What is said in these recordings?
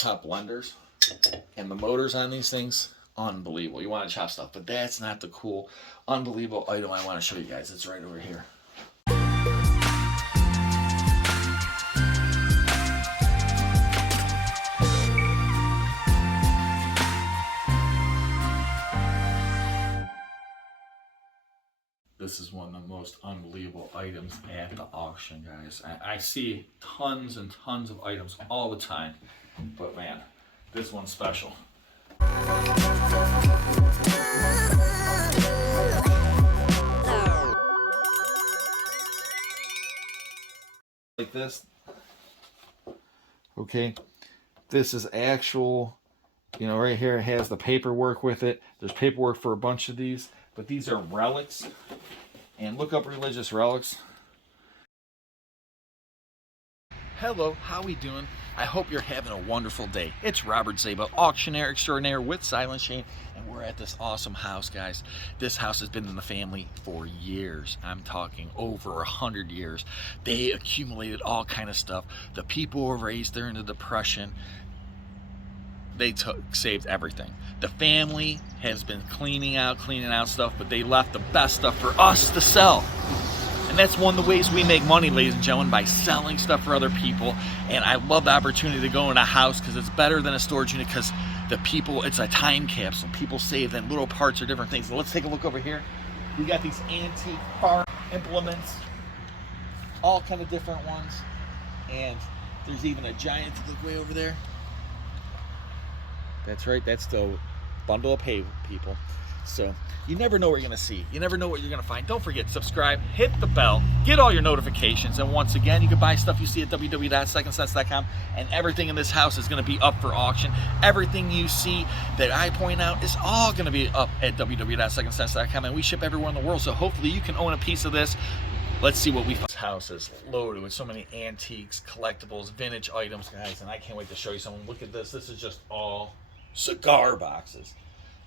top blenders. And the motors on these things, unbelievable. You want to chop stuff, but that's not the cool, unbelievable item I want to show you guys. It's right over here. This is one of the most unbelievable items at the auction, guys. I see tons and tons of items all the time, but man, this one's special. Like this. Okay, this is actual, you know, right here it has the paperwork with it. There's paperwork for a bunch of these, but these are relics. And look up religious relics. Hello, how we doing? I hope you're having a wonderful day. It's Robert Zaba, auctioneer extraordinaire with Silent Shane, and we're at this awesome house, guys. This house has been in the family for years. I'm talking over 100 years. They accumulated all kind of stuff. The people were raised during the Depression. They saved everything. The family has been cleaning out stuff, but they left the best stuff for us to sell. And that's one of the ways we make money, ladies and gentlemen, by selling stuff for other people. And I love the opportunity to go in a house because it's better than a storage unit, because the people, it's a time capsule. People save them little parts or different things. So let's take a look over here. We got these antique farm implements, all kind of different ones. And there's even a giant, look way over there. That's right, that's the bundle of hay, people. So you never know what you're going to see. You never know what you're going to find. Don't forget, subscribe, hit the bell, get all your notifications. And once again, you can buy stuff you see at www.secondsense.com. And everything in this house is going to be up for auction. Everything you see that I point out is all going to be up at www.secondsense.com. And we ship everywhere in the world. So hopefully you can own a piece of this. Let's see what we find. This house is loaded with so many antiques, collectibles, vintage items, guys. And I can't wait to show you something. Look at this. This is just all cigar boxes.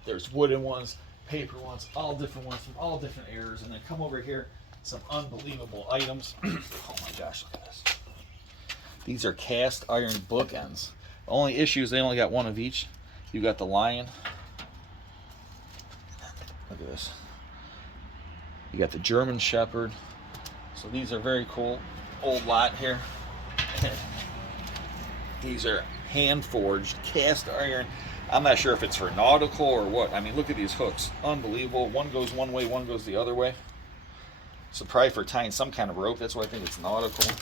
There's wooden ones, paper ones, all different ones from all different eras. And then come over here, some unbelievable items. Oh my gosh, look at this. These are cast iron bookends. The only issue is they only got one of each. You got the lion. Look at this. You got the German Shepherd. So these are very cool. Old lot here. These are hand forged, cast iron. I'm not sure if it's for nautical or what. I mean, look at these hooks. Unbelievable. One goes one way, one goes the other way. So probably for tying some kind of rope. That's why I think it's nautical.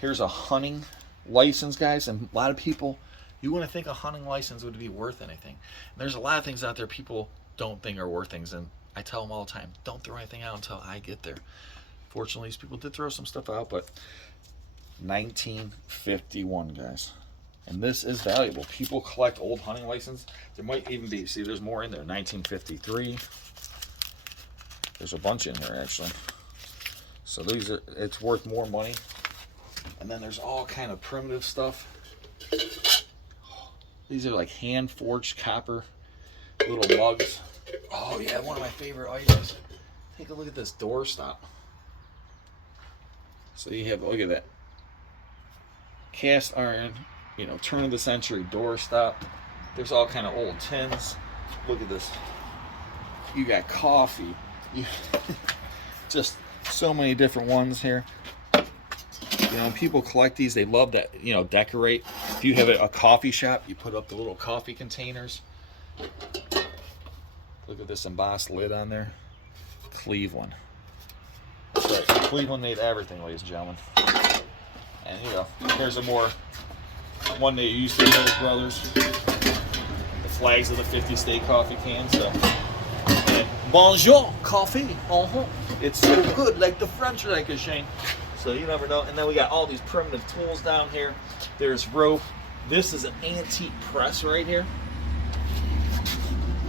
Here's a hunting license, guys. And a lot of people, you wouldn't think a hunting license would be worth anything. There's a lot of things out there people don't think are worth things. And I tell them all the time, don't throw anything out until I get there. Fortunately, these people did throw some stuff out, but 1951, guys. And this is valuable. People collect old hunting license. There might even be, see, there's more in there. 1953. There's a bunch in here, actually. So these are, it's worth more money. And then there's all kind of primitive stuff. These are like hand forged copper little mugs. Oh yeah, one of my favorite items. Take a look at this door stop. So you have, look at that. Cast iron, you know, turn of the century door stop. There's all kind of old tins. Look at this. You got coffee. You just so many different ones here. You know, people collect these. They love that, you know, decorate. If you have a coffee shop, you put up the little coffee containers. Look at this embossed lid on there. Cleveland. That's right. Cleveland made everything, ladies and gentlemen. And here you go. Here's a more one they used to Mills Brothers. The flags of the 50 state coffee cans. So. And bonjour coffee. It's so good, like the French like a Shane. So you never know. And then we got all these primitive tools down here. There's rope. This is an antique press right here.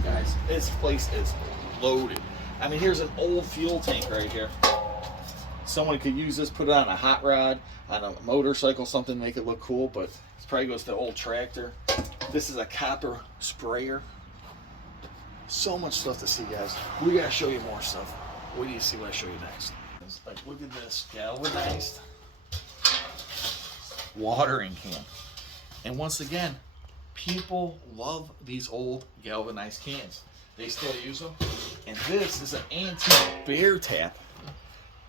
Guys, this place is loaded. I mean, here's an old fuel tank right here. Someone could use this, put it on a hot rod, on a motorcycle, something, make it look cool, but it probably goes to the old tractor. This is a copper sprayer. So much stuff to see, guys. We gotta show you more stuff. What do you see when I show you next? Like, look at this galvanized watering can. And once again, people love these old galvanized cans. They still use them. And this is an antique bear tap.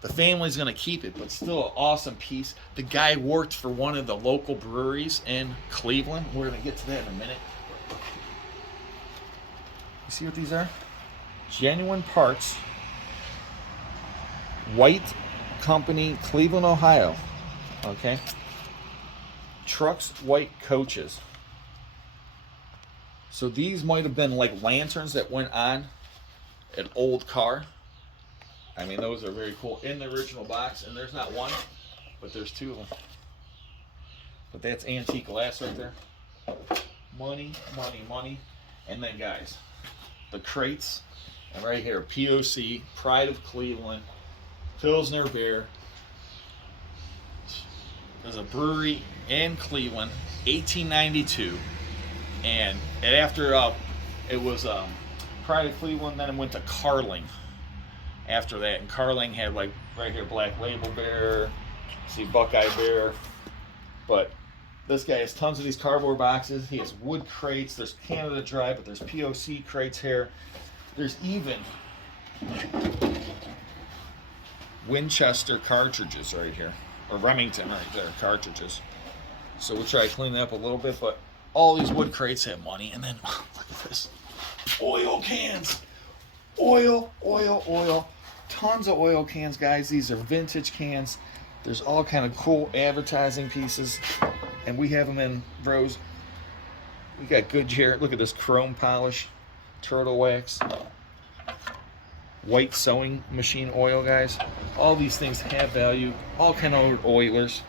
The family's gonna keep it, but still an awesome piece. The guy worked for one of the local breweries in Cleveland. We're gonna get to that in a minute. You see what these are? Genuine parts. White Company, Cleveland, Ohio. Okay. Trucks, white coaches. So these might have been like lanterns that went on an old car. I mean, those are very cool in the original box, and there's not one, but there's two of them. But that's antique glass right there. Money, money, money. And then, guys, the crates, and right here, POC, Pride of Cleveland, Pilsner Beer. There's a brewery in Cleveland, 1892, and after it was Pride of Cleveland, then it went to Carling after that, and Carling had, like, right here, Black Label Beer, see Buckeye Beer, but this guy has tons of these cardboard boxes. He has wood crates. There's Canada Dry, but there's POC crates here. There's even Winchester cartridges right here, or Remington right there, cartridges. So we'll try to clean that up a little bit, but all these wood crates have money. And then look at this, oil cans, oil, tons of oil cans, guys. These are vintage cans. There's all kind of cool advertising pieces, and we have them in rows. We got Goodyear. Look at this chrome polish, turtle wax, white sewing machine oil, guys. All these things have value. All kind of oilers.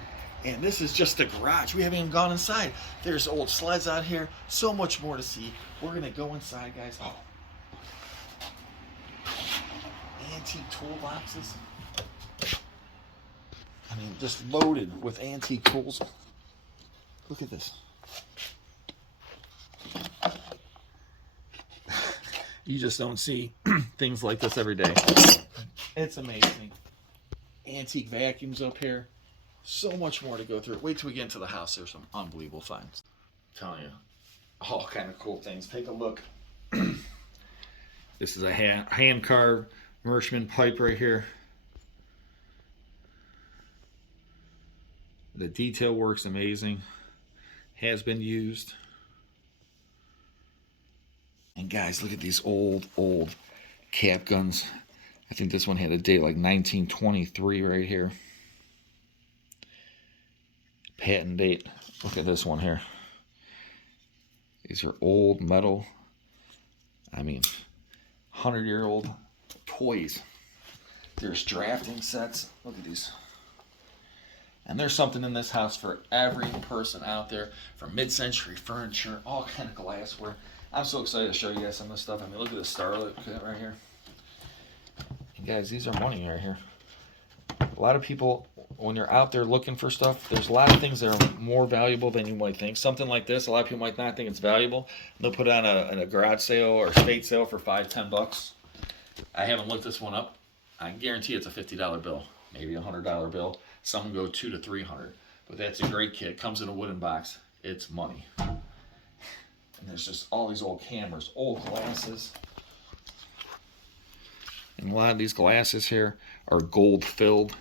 And this is just the garage. We haven't even gone inside. There's old sleds out here. So much more to see. We're gonna go inside, guys. Oh, antique toolboxes. I mean, just loaded with antique tools. Look at this. You just don't see things like this every day. It's amazing. Antique vacuums up here. So much more to go through. Wait till we get into the house. There's some unbelievable finds. I'm telling you, all kind of cool things. Take a look. This is a hand-carved Mershman pipe right here. The detail work's amazing. Has been used. And guys, look at these old cap guns. I think this one had a date like 1923 right here. Patent date. Look at this one here. These are old metal. I mean, 100-year-old toys. There's drafting sets. Look at these. And there's something in this house for every person out there, from mid-century furniture, all kind of glassware. I'm so excited to show you guys some of this stuff. I mean, look at this Starlit right here. And guys, these are money right here. A lot of people, when you're out there looking for stuff, there's a lot of things that are more valuable than you might think. Something like this, a lot of people might not think it's valuable. They'll put it on a garage sale or estate sale for $5-10. I haven't looked this one up. I can guarantee it's a $50 bill, maybe a $100 bill. Some go $200 to $300, but that's a great kit. Comes in a wooden box. It's money. And there's just all these old cameras, old glasses. And a lot of these glasses here are gold filled.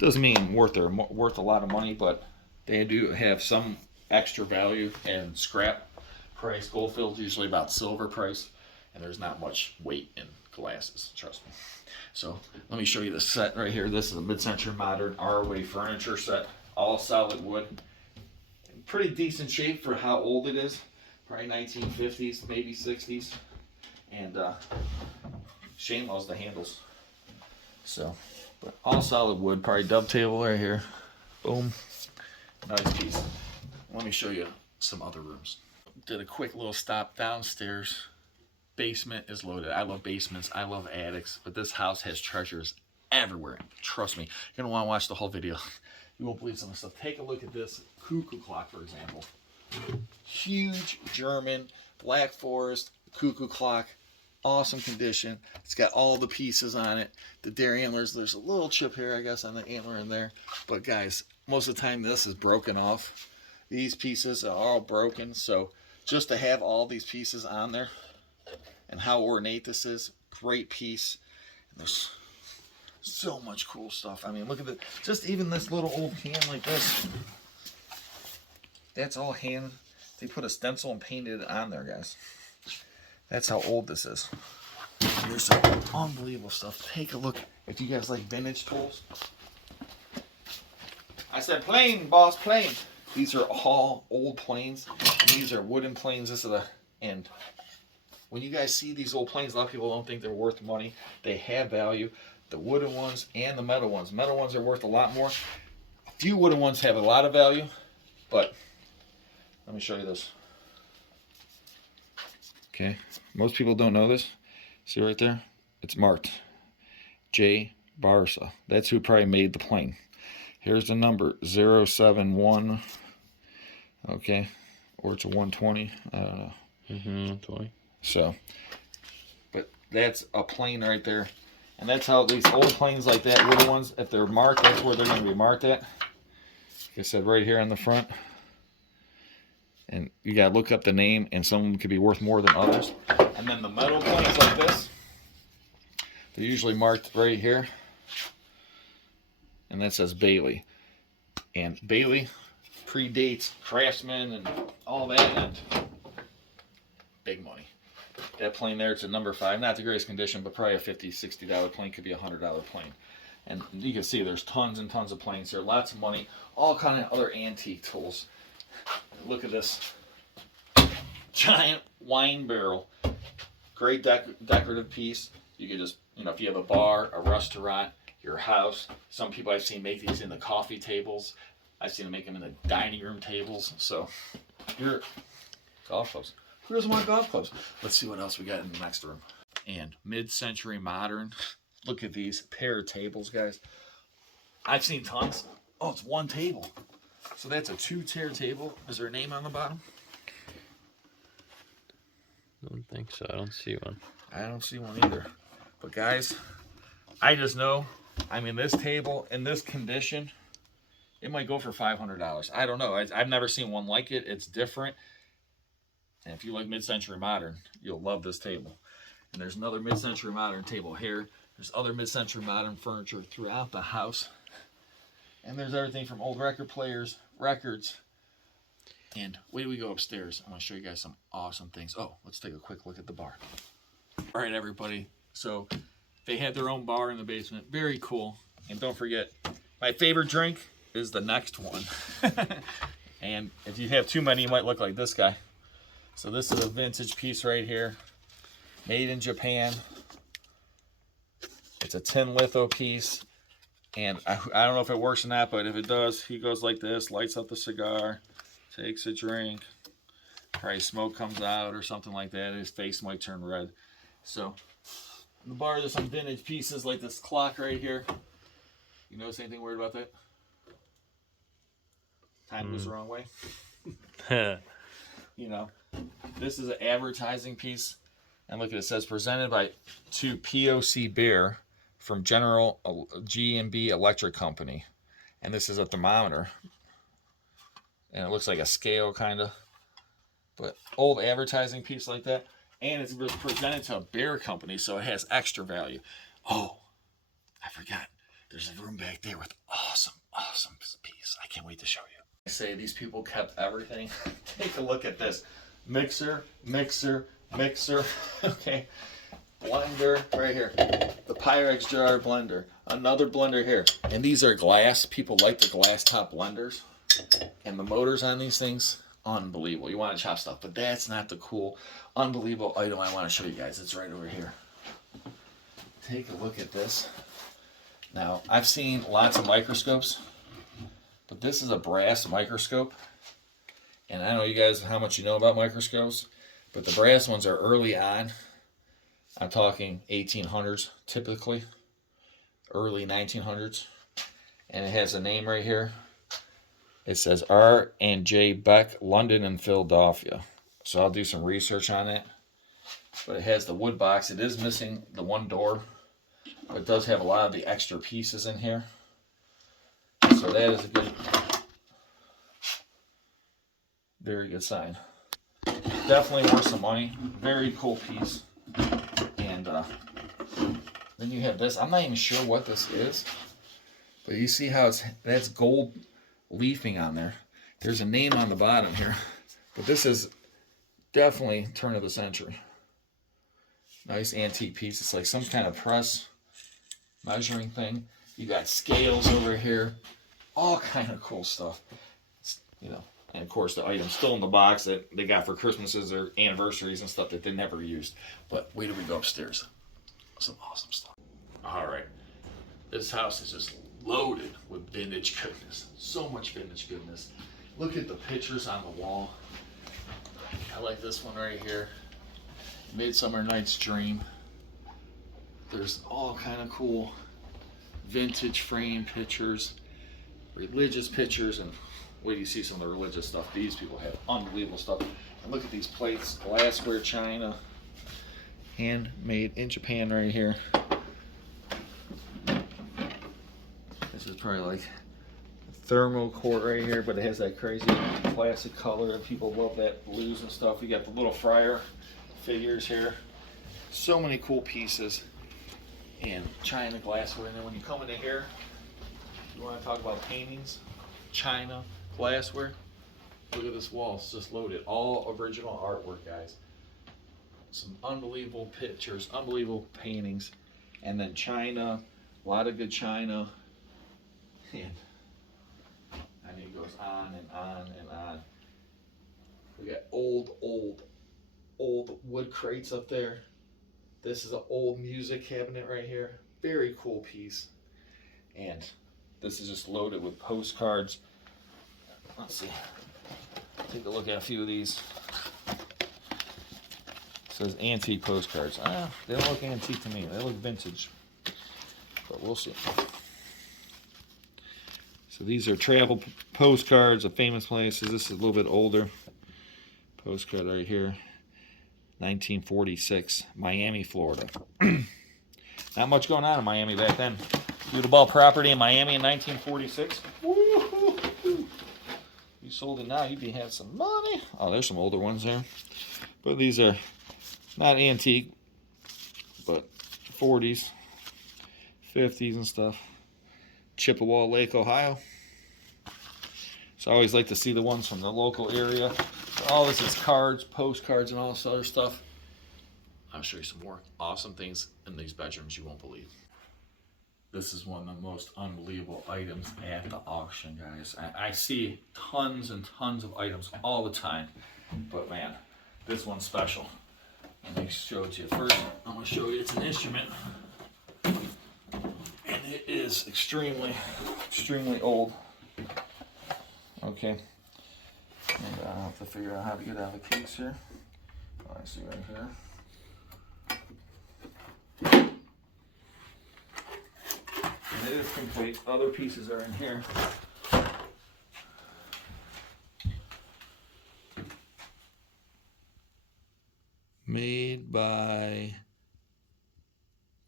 Doesn't mean worth a lot of money, but they do have some extra value and scrap price. Gold filled is usually about silver price, and there's not much weight in glasses, trust me. So let me show you the set right here. This is a mid-century modern ROA furniture set, all solid wood. In pretty decent shape for how old it is. Probably 1950s, maybe 60s. And Shane loves the handles. So, but all solid wood, probably dovetail right here. Boom. Nice piece. Let me show you some other rooms. Did a quick little stop downstairs. Basement is loaded. I love basements. I love attics. But this house has treasures everywhere. Trust me. You're going to want to watch the whole video. You won't believe some of the stuff. Take a look at this cuckoo clock, for example. Huge German Black Forest cuckoo clock. Awesome condition. It's got all the pieces on it. The dairy antlers. There's a little chip here, I guess, on the antler in there. But guys, most of the time this is broken off. These pieces are all broken, so just to have all these pieces on there and how ornate this is, great piece. And there's so much cool stuff. I mean, look at the, just even this little old can like this. That's all hand. They put a stencil and painted it on there, guys. That's how old this is. Here's some unbelievable stuff. Take a look. If you guys like vintage tools. I said plane, boss, plane. These are all old planes. These are wooden planes. This is the end. When you guys see these old planes, a lot of people don't think they're worth money. They have value. The wooden ones and the metal ones. Metal ones are worth a lot more. A few wooden ones have a lot of value, but let me show you this. Okay, most people don't know this. See right there? It's marked J. Barsa. That's who probably made the plane. Here's the number 071. Okay, or it's a 120. I don't know. 120. So, but that's a plane right there. And that's how these old planes like that, wooden ones, if they're marked, that's where they're going to be marked at. Like I said, right here on the front. And you got to look up the name, and some of them could be worth more than others. And then the metal planes like this, they're usually marked right here. And that says Bailey. And Bailey predates Craftsman and all that, and big money. That plane there, it's a number 5. Not the greatest condition, but probably a $50, $60 plane. Could be a $100 plane. And you can see there's tons and tons of planes there. Lots of money. All kind of other antique tools. Look at this giant wine barrel. Great decorative piece. You could just, if you have a bar, a restaurant, your house. Some people I've seen make these in the coffee tables. I've seen them make them in the dining room tables. So, your golf clubs. Who doesn't want golf clubs? Let's see what else we got in the next room. And mid-century modern. Look at these pair of tables, guys. I've seen tons. Oh, it's one table. So that's a 2-tier table. Is there a name on the bottom? I don't think so. I don't see one. I don't see one either. But guys, I just know, this table in this condition, it might go for $500. I don't know. I've never seen one like it. It's different. And if you like mid-century modern, you'll love this table. And there's another mid-century modern table here. There's other mid-century modern furniture throughout the house. And there's everything from old record players, records. And wait till we go upstairs. I'm going to show you guys some awesome things. Oh, let's take a quick look at the bar. All right, everybody. So they had their own bar in the basement. Very cool. And don't forget, my favorite drink is the next one. And if you have too many, you might look like this guy. So this is a vintage piece right here. Made in Japan. It's a tin litho piece. And I don't know if it works or not, but if it does, he goes like this, lights up the cigar, takes a drink, probably smoke comes out or something like that. His face might turn red. So, in the bar, there's some vintage pieces like this clock right here. You notice anything weird about that? Time goes the wrong way. This is an advertising piece. And look, it says presented by to POC Bear from General G&B Electric Company. And this is a thermometer. And it looks like a scale, kind of. But old advertising piece like that. And it's presented to a beer company, so it has extra value. Oh, I forgot. There's a room back there with awesome piece. I can't wait to show you. I say these people kept everything. Take a look at this. Mixer. Okay. Blender right here. The Pyrex jar blender. Another blender here. And these are glass. People like the glass top blenders. And the motors on these things, unbelievable. You want to chop stuff, but that's not the cool, unbelievable item I want to show you guys. It's right over here. Take a look at this. Now, I've seen lots of microscopes, but this is a brass microscope. And I don't know you guys how much you know about microscopes, but the brass ones are early on. I'm talking 1800s typically, early 1900s. And it has a name right here. It says R&J Beck, London and Philadelphia. So I'll do some research on it. But it has the wood box. It is missing the one door. But it does have a lot of the extra pieces in here. So that is a good... Very good sign. Definitely worth some money. Very cool piece. And then you have this. I'm not even sure what this is, but you see how that's gold leafing on there. There's a name on the bottom here, but this is definitely turn of the century. Nice antique piece. It's like some kind of press measuring thing. You got scales over here. All kind of cool stuff. You know, and of course the items still in the box that they got for Christmases or anniversaries and stuff that they never used. But wait till we go upstairs. Some awesome stuff. All right. This house is just loaded with vintage goodness. So much vintage goodness. Look at the pictures on the wall. I like this one right here. Midsummer Night's Dream. There's all kind of cool vintage frame pictures, religious pictures, and wait till you see some of the religious stuff. These people have unbelievable stuff. And look at these plates, glassware, china, handmade in Japan right here. This is probably like thermocourt right here, but it has that crazy classic color, and people love that blues and stuff. You got the little friar figures here. So many cool pieces. And china, glassware. And then when you come into here, you want to talk about paintings, china, glassware. Look at this wall. It's just loaded. All original artwork, guys. Some unbelievable pictures, unbelievable paintings. And then china, a lot of good china. And I mean, it goes on and on and on. We got old wood crates up there. This is an old music cabinet right here. Very cool piece. And this is just loaded with postcards. Let's see. Take a look at a few of these. It says antique postcards. They don't look antique to me. They look vintage. But we'll see. So these are travel postcards of famous places. This is a little bit older. Postcard right here. 1946, Miami, Florida. Not much going on in Miami back then. You bought property in Miami in 1946. Woo-hoo-hoo. You sold it now, you'd be having some money. Oh, there's some older ones here. But these are not antique, but 40s, 50s and stuff. Chippewa Lake, Ohio. So I always like to see the ones from the local area. All this is cards, postcards, and all this other stuff. I'll show you some more awesome things in these bedrooms you won't believe. This is one of the most unbelievable items at the auction, guys. I see tons and tons of items all the time, but man, this one's special. Let me show it to you first. I'm going to show you it's an instrument, and it is extremely old. Okay. And I'll have to figure out how to get out of the case here. Oh, I see right here. And it is complete. Other pieces are in here. Made by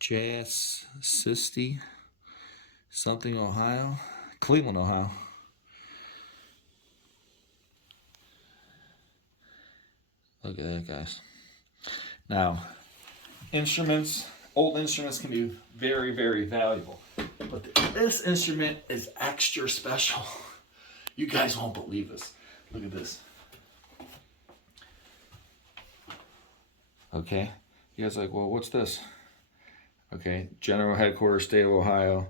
Jas Sisti, something, Ohio. Cleveland, Ohio. Look at that, guys. Now, instruments, old instruments can be very, very valuable. But this instrument is extra special. You guys won't believe this. Look at this. Okay. You guys are like, well, what's this? Okay. General Headquarters, State of Ohio,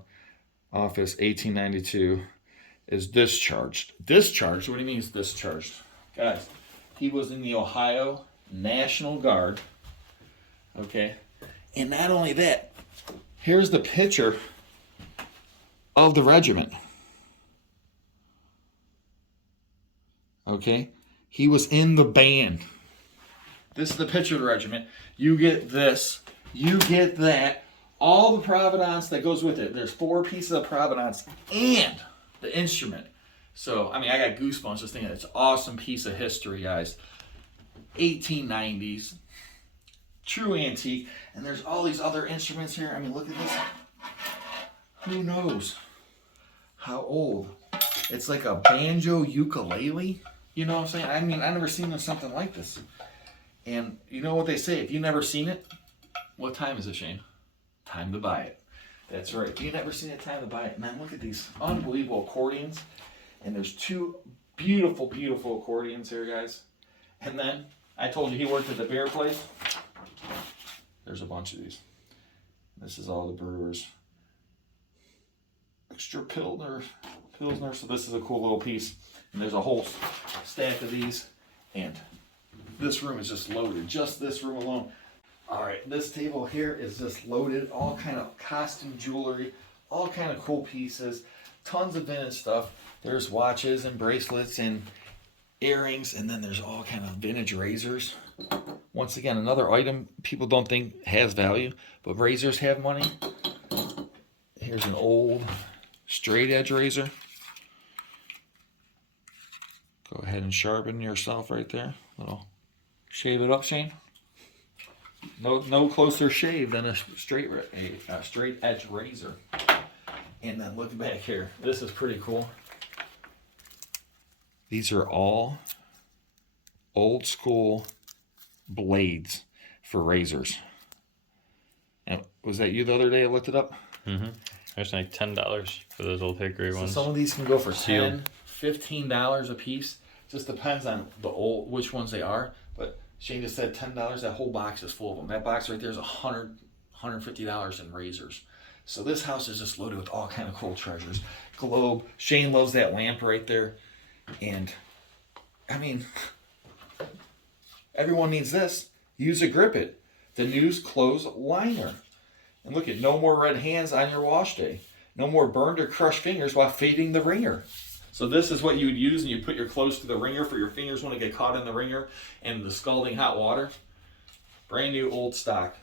Office 1892, is discharged. Discharged? What do you mean it's discharged? Guys, he was in the Ohio National Guard. Okay. And not only that, here's the picture of the regiment. Okay. He was in the band. This is the picture of the regiment. You get this. You get that. All the provenance that goes with it. There's 4 pieces of provenance and the instrument. So, I mean, I got goosebumps just thinking it's an awesome piece of history, guys. 1890s. True antique. And there's all these other instruments here. I mean, look at this. Who knows how old? It's like a banjo ukulele. You know what I'm saying? I mean, I've never seen something like this. And you know what they say? If you've never seen it, what time is it, Shane? Time to buy it. That's right. If you've never seen it, time to buy it. Man, look at these unbelievable accordions. And there's two beautiful, beautiful accordions here, guys. And then, I told you he worked at the beer place. There's a bunch of these. This is all the brewers. Extra Pilsner. So this is a cool little piece. And there's a whole stack of these. And this room is just loaded. Just this room alone. Alright, this table here is just loaded. All kind of costume jewelry. All kind of cool pieces. Tons of vintage stuff. There's watches and bracelets and earrings. And then there's all kind of vintage razors. Once again, another item people don't think has value. But razors have money. Here's an old straight edge razor. Go ahead and sharpen yourself right there. Little shave it up, Shane. No closer shave than a straight edge razor. And then look back here. This is pretty cool. These are all old school blades for razors. And was that you the other day? I looked it up. Mm-hmm. There's like $10 for those old hickory ones. Some of these can go for Sealed. $10, $15 a piece. Just depends on which ones they are. But Shane just said $10. That whole box is full of them. That box right there is $150 in razors. So this house is just loaded with all kind of cool treasures. Globe. Shane loves that lamp right there. And I mean, everyone needs this. Use a Grip It, the news clothes liner. And look at no more red hands on your wash day. No more burned or crushed fingers while feeding the wringer. So this is what you would use, and you put your clothes to the wringer for your fingers when they get caught in the wringer and the scalding hot water. Brand new old stock.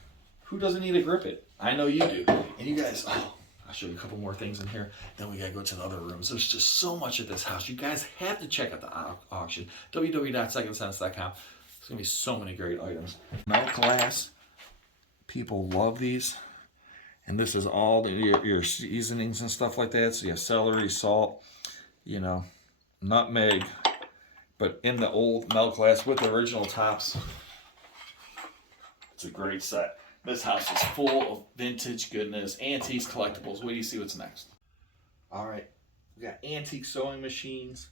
Who doesn't need a Grip It? I know you do. And you guys, I'll show you a couple more things in here. Then we gotta go to the other rooms. There's just so much at this house. You guys have to check out the auction. www.secondsense.com. There's gonna be so many great items. Melt glass. People love these. And this is all your seasonings and stuff like that. So you have celery, salt, nutmeg. But in the old melt glass with the original tops. It's a great set. This house is full of vintage goodness, antiques, collectibles. Wait till you see what's next. All right. We got antique sewing machines.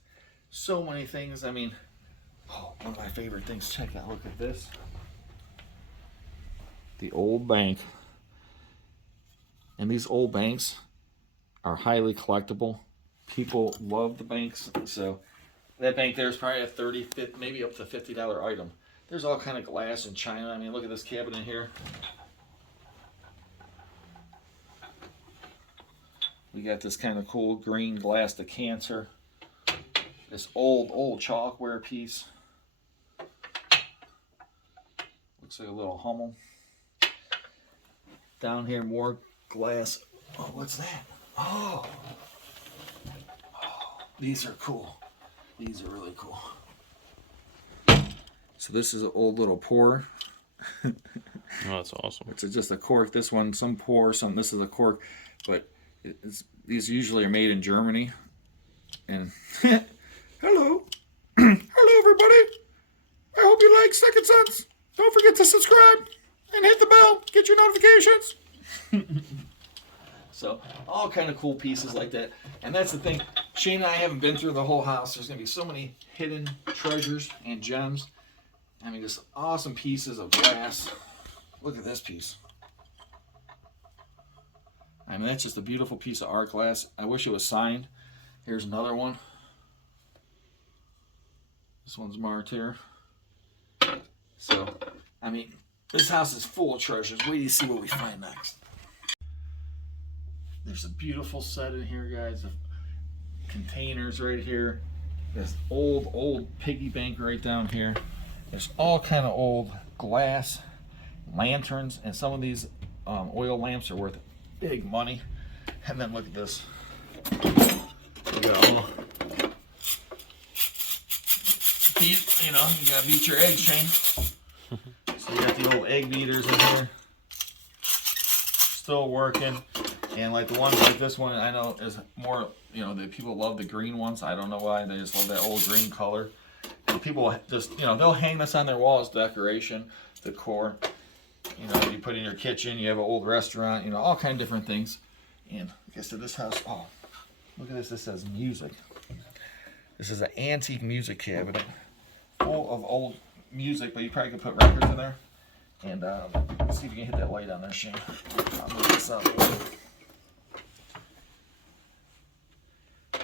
So many things. I mean, one of my favorite things. Check out. Look at this. The old bank. And these old banks are highly collectible. People love the banks. So that bank there is probably a $30, maybe up to $50 item. There's all kind of glass and china. I mean, look at this cabinet here. We got this kind of cool green glass decanter. This old chalkware piece. Looks like a little Hummel. Down here, more glass. Oh, what's that? Oh, these are cool. These are really cool. So this is an old little pour. Oh, that's awesome. It's just a cork. This one, some pour, some. This is a cork, but these usually are made in Germany. And hello, hello everybody. I hope you like Second Sense. Don't forget to subscribe and hit the bell. Get your notifications. So all kind of cool pieces like that. And that's the thing. Shane and I haven't been through the whole house. There's gonna be so many hidden treasures and gems. I mean, just awesome pieces of glass. Look at this piece. I mean, that's just a beautiful piece of art glass. I wish it was signed. Here's another one. This one's marked here. So, I mean, this house is full of treasures. Wait till you see what we find next. There's a beautiful set in here, guys, of containers right here. This old piggy bank right down here. There's all kind of old glass lanterns, and some of these oil lamps are worth big money. And then look at this. You got all, you gotta beat your eggs, Shane. So you got the old egg beaters in here, still working. And like the ones like this one, I know is more, the people love the green ones. I don't know why, they just love that old green color. People just, they'll hang this on their wall as decoration, decor. You put in your kitchen, you have an old restaurant, all kind of different things. And like I said, this house, oh, look at this. This says music. This is an antique music cabinet full of old music, but you probably could put records in there. And let's see if you can hit that light on there, Shane. I'll move this out of the way.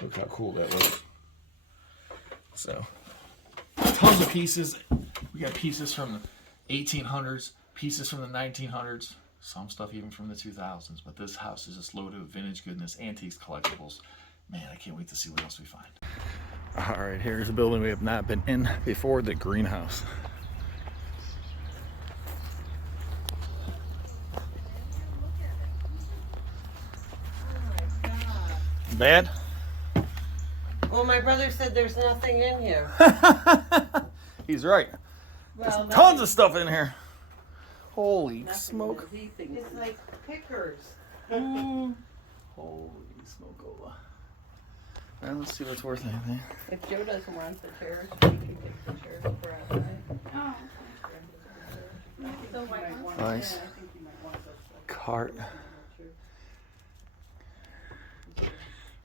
Look how cool that looks. So, tons of pieces. We got pieces from the 1800s, pieces from the 1900s, some stuff even from the 2000s. But this house is just loaded with vintage goodness, antiques, collectibles. Man, I can't wait to see what else we find. All right, here's a building we have not been in before, the greenhouse. Bad? Well, my brother said there's nothing in here. He's right. Well, There's tons of stuff in here. Holy smoke. It's like pickers. Holy smokeola. Well, let's see what's worth anything. If Joe doesn't want the chairs, we can take the chairs for outside. Oh. The white one? Nice. Cart.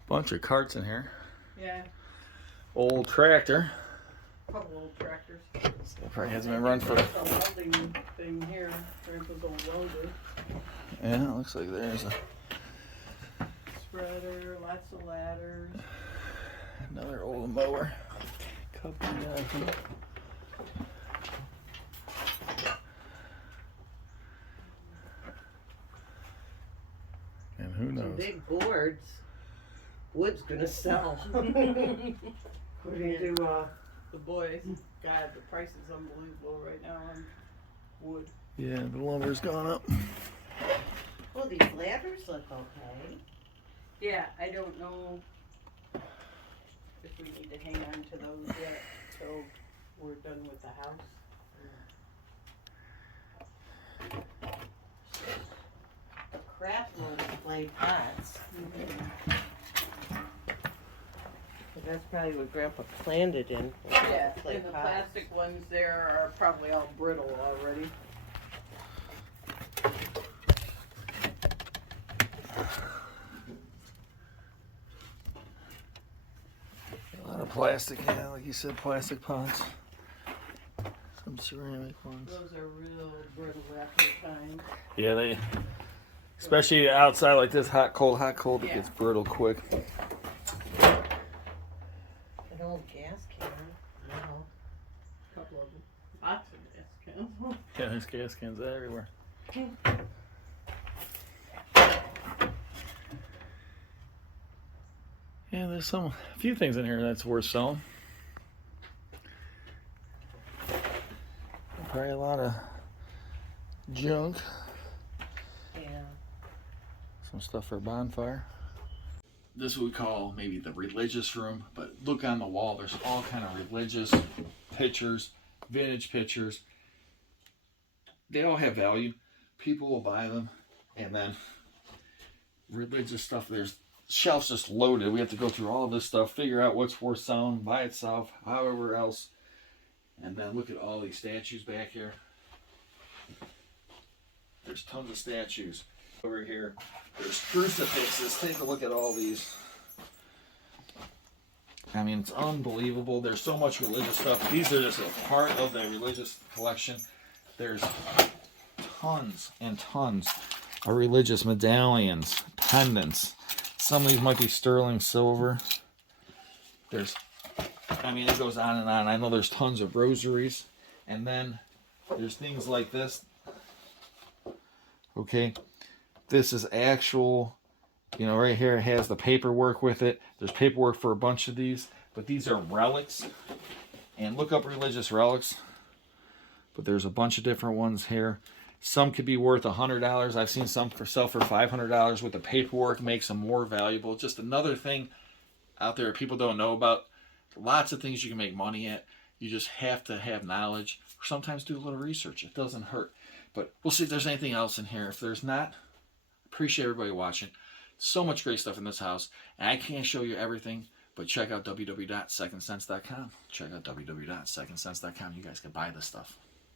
Bunch of carts in here. Yeah. Old tractor. Couple old tractors. That probably hasn't been run for. There's a welding thing here. Grandpa's old welder. Yeah, it looks like there's a Spreader, lots of ladders. another old mower. Couple of and who Some knows? big boards. Wood's gonna sell. According to the boys. God, the price is unbelievable right now on wood. Yeah, the lumber's gone up. Well, these ladders look okay. Yeah, I don't know if we need to hang on to those yet till we're done with the house. The craft roll display pots. But that's probably what Grandpa planned it in. Yeah, display and the pots. plastic ones there are probably all brittle already. A lot of plastic, yeah, like you said, plastic pots. Some ceramic ones. Those are real brittle after time. Yeah, they, especially outside like this, hot, cold, it Yeah. gets brittle quick. An old gas can. No. A couple of them. Lots of gas cans. Yeah, there's gas cans everywhere. Yeah, there's a few things in here that's worth selling. Probably a lot of junk. Yeah. Some stuff for a bonfire. This is what we call maybe the religious room, but look on the wall, there's all kind of religious pictures, vintage pictures. They all have value. People will buy them, and then religious stuff, there's shelves just loaded. We have to go through all of this stuff, figure out what's worth selling by itself, however else. And then look at all these statues back here. There's tons of statues. Over here, there's crucifixes. Take a look at all these. I mean, it's unbelievable. There's so much religious stuff. These are just a part of the religious collection. There's tons and tons of religious medallions, pendants. Some of these might be sterling silver. There's, I mean, it goes on and on. I know there's tons of rosaries. And then there's things like this. Okay. This is actual, right here it has the paperwork with it. There's paperwork for a bunch of these, but these are relics. And look up religious relics. But there's a bunch of different ones here. Some could be worth $100. I've seen some sell for $500 with the paperwork makes them more valuable. Just another thing out there people don't know about. Lots of things you can make money at. You just have to have knowledge. Or sometimes do a little research. It doesn't hurt. But we'll see if there's anything else in here. If there's not, appreciate everybody watching. So much great stuff in this house. And I can't show you everything. But check out www.secondsense.com. Check out www.secondsense.com. You guys can buy this stuff.